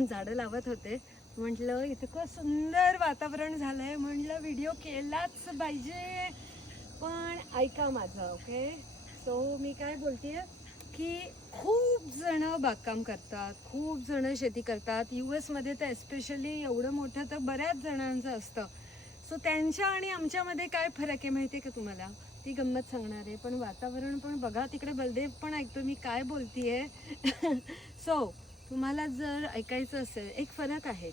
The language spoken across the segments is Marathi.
झाडं लावत होते. म्हटलं इतकं सुंदर वातावरण झालंय, म्हटलं व्हिडिओ केलाच पाहिजे. पण ऐका माझं, ओके. सो मी काय बोलतेय की खूप जण बागकाम करतात, खूप जण शेती करतात. US मध्ये तर एस्पेशली एवढं मोठं तर बऱ्याच जणांचं असतं. सो त्यांच्या आणि आमच्यामध्ये काय फरक आहे माहिती आहे का तुम्हाला? ती गंमत सांगणार आहे. पण वातावरण पण बघा, तिकडे बलदेव पण ऐकतो मी काय बोलतीये. सो तुम्हाला जर ऐकायचं असेल, एक फरक आहे.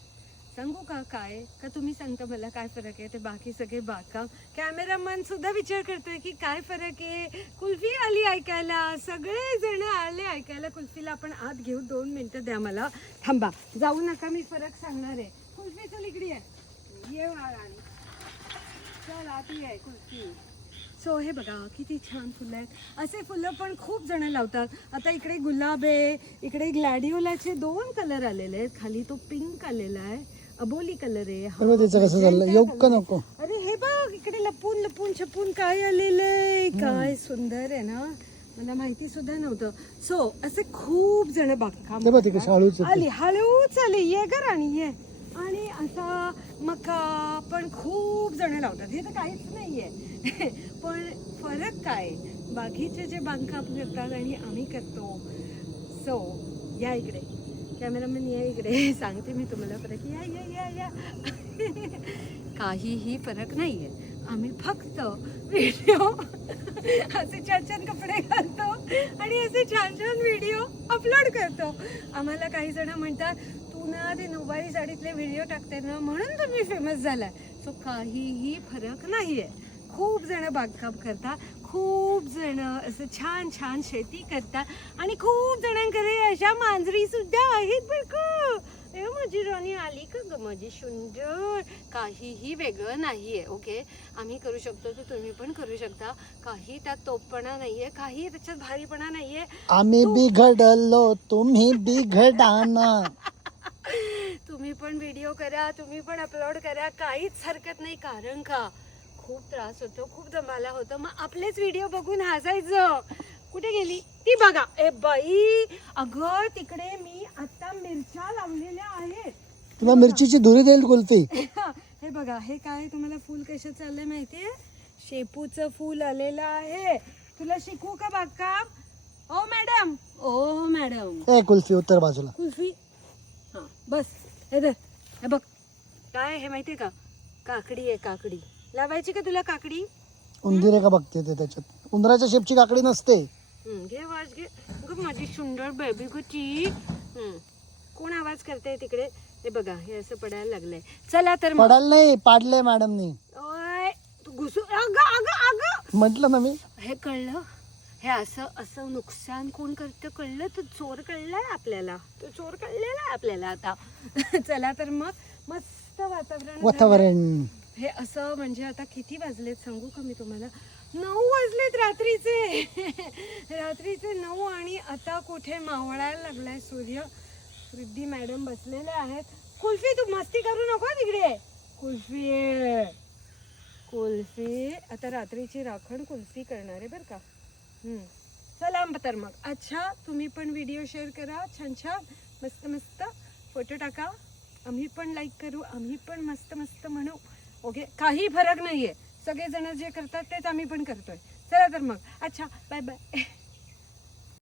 सांगू का काय? का तुम्ही सांगता मला काय फरक आहे? ते बाकी सगळे बागकाम कॅमेरामन सुद्धा विचार करतोय की काय फरक आहे. कुल्फी आली ऐकायला, सगळे जण आले ऐकायला. कुल्फीला आपण आत घेऊ, 2 मिनिटं द्या मला. थांबा, जाऊ नका, मी फरक सांगणार आहे. कुल्फी चल इकडे ये वाळाने. चल आत ये कुल्फी. सो हे बघा किती छान फुलं आहेत. असे फुलं पण खूप जण लावतात. आता इकडे गुलाब आहे, इकडे ग्लॅडिओलाचे 2 कलर आलेले आहेत. खाली तो पिंक आलेला आहे, अबोली कलर आहे. कसं चाललं येऊ नको. अरे हे बघ इकडे लपून लपून छपून काय आलेलं आहे. काय सुंदर आहे ना, मला माहिती सुद्धा नव्हतं. सो असे खूप जण बागकाम आली, हळूच आली. ये ग राणी ये. आणि आता मका पण खूप जण लावतात. हे तर काहीच नाहीये. पण फरक काय, बाकीचे जे बांधकाम करतात आणि आम्ही करतो. सो या इकडे, कॅमेरामॅन या इकडे. सांगते मी तुम्हाला फरक. या या या या. काहीही फरक नाहीये. आम्ही फक्त व्हिडिओ असे छान छान कपडे घालतो आणि असे छान छान व्हिडिओ अपलोड करतो. आम्हाला काही जण म्हणतात तू ना ते नऊवारी साडीतले व्हिडिओ टाकते ना म्हणून तुम्ही फेमस झालाय. सो काहीही फरक नाहीये. खूप जण बागकाम करतात, खूप जण असं छान छान शेती करतात आणि खूप जणांकडे अशा मांजरी सुद्धा आहेत बरं का. माझी राणी आली का ग माझी सुंदर. काहीही वेगळं नाहीये. ओके, आम्ही करू शकतो तर तुम्ही पण करू शकता. काही त्यात तोपपणा नाहीये, काही त्याच्यात भारीपणा नाहीये. आम्ही बिघडलो तुम्ही बिघडाना. तुम्ही पण व्हिडिओ करा, तुम्ही पण अपलोड करा, काहीच हरकत नाही. कारण का खूप त्रास होतो, खूप दमाला होतं. मग आपलेच व्हिडिओ बघून हसायचं. कुठे गेली ती बघा. ए बाई, अगं तिकडे मी आता मिरच्या लावलेल्या आहेत. तुला मिरचीची धुरी देईल कुल्फी. हे बघा, हे काय तुम्हाला फुल कसं चाललंय माहितीये? शेपूचं फुल आलेलं आहे. तुला शिकवू का बागकाम? ओ मॅडम, ओ मॅडम. ए कुल्फी उत्तर बाजूला. कुल्फी हा बस. हे धर, हे बघ काय हे माहितीये का? काकडी आहे. काकडी लावायची का तुला? काकडी उंदीर का बघते ते त्याच्यात. उंदराच्या शेपची काकडी नसते. घे वाज घे. ग माझी सुंदर बेबी गुची. कोण आवाज करते तिकडे? हे बघा, हे असं पडायला लागलंय. चला तर मग. पडाल नाही, पाडले मॅडमनी. ओय तू घुसू. अगं अगं अगं म्हटलं ना मी. हे कळलं? हे असं असं नुकसान कोण करतं कळलं? तो चोर कळलाय आपल्याला. तो चोर कळलेला आहे आपल्याला आता. चला तर मग. मस्त वातावरण. हे असं म्हणजे आता किती वाजलेत सांगू का मी तुम्हाला? 9 वाजलेत रात्रीचे. रात्रीचे 9 आणि आता कुठे मावळायला लागलाय सूर्य. रिद्धी मॅडम बसलेले आहेत. कुल्फी तू मस्ती करू नको तिकडे. कुल्फी कुल्फी आता रात्रीची राखण कुल्फी करणार आहे बरं का. चला तर मग. अच्छा, तुम्ही पण व्हिडिओ शेअर करा, छान छान मस्त मस्त फोटो टाका. आम्ही पण लाईक करू, आम्ही पण मस्त मस्त म्हणू. ओके, काही फरक नाहीये. सगळेजण जे करतात तेच आम्ही पण करतोय. चला तर मग. अच्छा, बाय बाय.